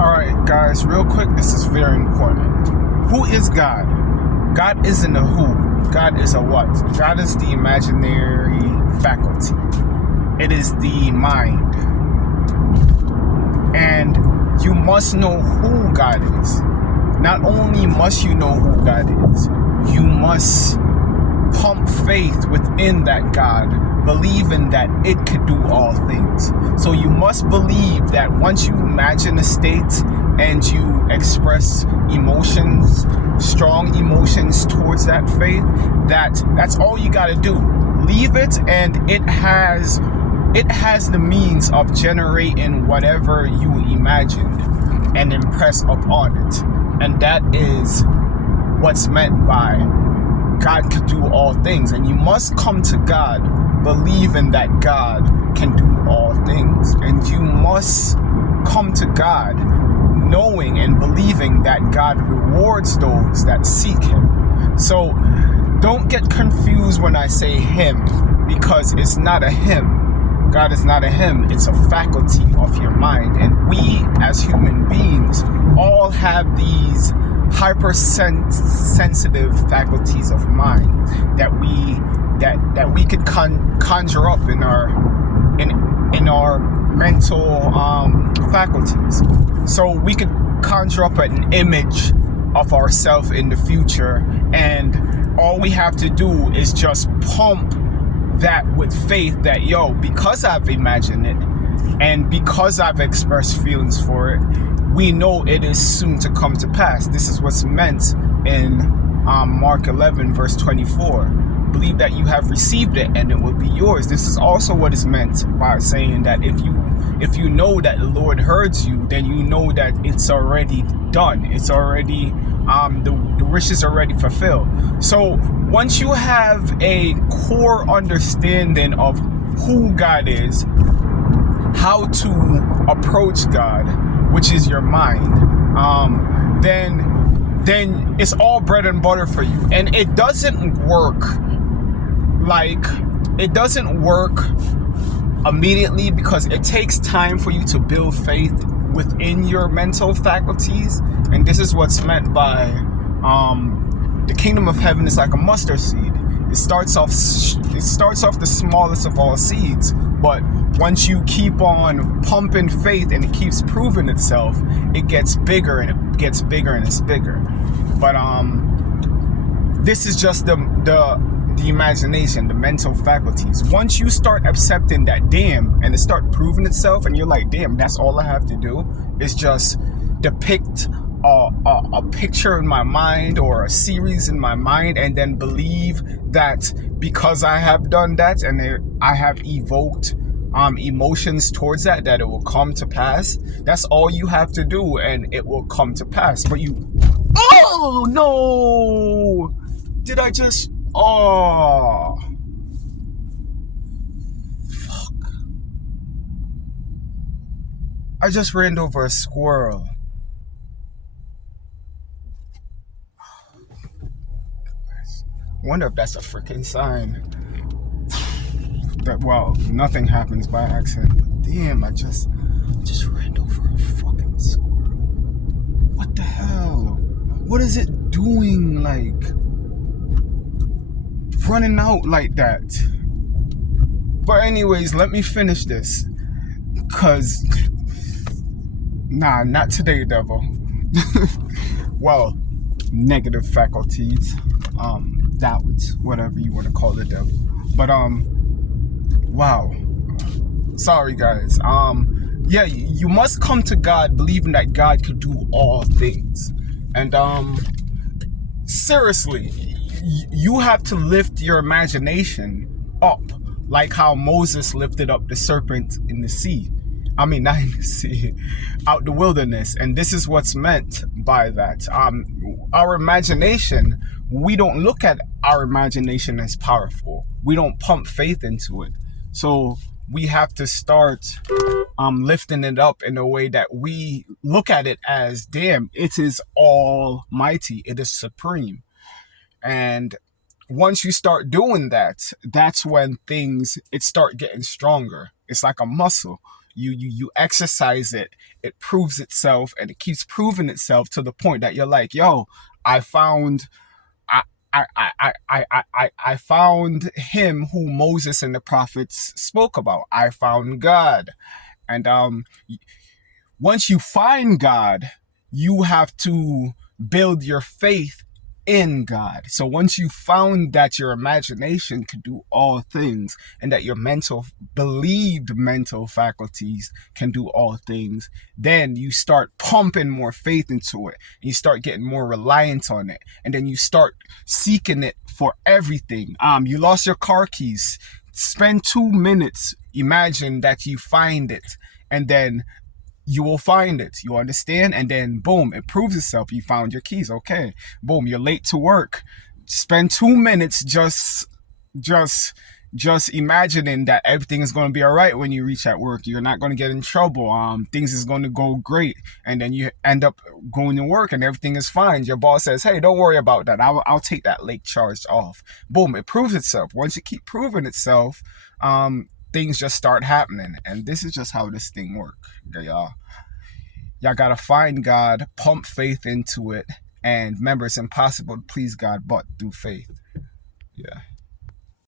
Alright, guys, real quick, this is very important. Who is God? God isn't a who. God is a what? God is the imaginary faculty. It is the mind. And you must know who God is. Not only must you know who God is, you must pump faith within that God, believing that it could do all things. So you must believe that once you imagine a state and you express emotions, strong emotions towards that faith, that's all you got to do. Leave it, and it has the means of generating whatever you imagined and impress upon it. And that is what's meant by God can do all things. And you must come to God believing that God can do all things. And you must come to God knowing and believing that God rewards those that seek Him. So don't get confused when I say Him, because it's not a him. God is not a him, it's a faculty of your mind. And we as human beings all have these hypersensitive faculties of mind that we could conjure up in our mental faculties. So we could conjure up an image of ourselves in the future, and all we have to do is just pump that with faith that, because I've imagined it and because I've expressed feelings for it, we know it is soon to come to pass. This is what's meant in Mark 11 verse 24. Believe that you have received it and it will be yours. This is also what is meant by saying that if you know that the Lord heard you, then you know that it's already done. It's already the wish is already fulfilled. So once you have a core understanding of who God is, how to approach God, which is your mind, then it's all bread and butter for you. And it doesn't work immediately, because it takes time for you to build faith within your mental faculties. And this is what's meant by the kingdom of heaven is like a mustard seed. It starts off the smallest of all seeds, but once you keep on pumping faith and it keeps proving itself, it gets bigger and it gets bigger and it's bigger. But this is just the imagination, the mental faculties. Once you start accepting that, damn, and it start proving itself, and you're like, damn, that's all I have to do is just depict a picture in my mind or a series in my mind, and then believe that because I have done that and I have evoked emotions towards that it will come to pass. That's all you have to do, and it will come to pass. But oh no, did I just fuck, I just ran over a squirrel. Wonder if that's a freaking sign that, well, nothing happens by accident. But damn, I just ran over a fucking squirrel. What the hell? What is it doing, like running out like that? But anyways, let me finish this, cause not today, devil. Well, negative faculties, doubts, whatever you want to call the devil. But wow, sorry guys. Yeah, you must come to God believing that God could do all things. And seriously, you have to lift your imagination up, like how Moses lifted up the serpent in the sea. I mean, not in the sea, out the wilderness. And this is what's meant by that. Our imagination, we don't look at our imagination as powerful. We don't pump faith into it. So we have to start lifting it up in a way that we look at it as, damn, it is almighty. It is supreme. And once you start doing that, that's when it start getting stronger. It's like a muscle. you exercise it, it proves itself, and it keeps proving itself to the point that you're like, yo, I found I I found him who Moses and the prophets spoke about. I found God. And once you find God, you have to build your faith in God. So once you found that your imagination could do all things, and that your believed mental faculties can do all things, then you start pumping more faith into it. And you start getting more reliant on it. And then you start seeking it for everything. You lost your car keys. Spend 2 minutes. Imagine that you find it. And then you will find it. You understand? And then boom, it proves itself. You found your keys. Okay. Boom, you're late to work. Spend 2 minutes just imagining that everything is going to be all right when you reach at work. You're not going to get in trouble. Things is going to go great. And then you end up going to work and everything is fine. Your boss says, hey, don't worry about that. I'll take that late charge off. Boom, it proves itself. Once it keep proving itself, things just start happening. And this is just how this thing works. Okay, y'all gotta find God, pump faith into it, and remember, it's impossible to please God but through faith. Yeah.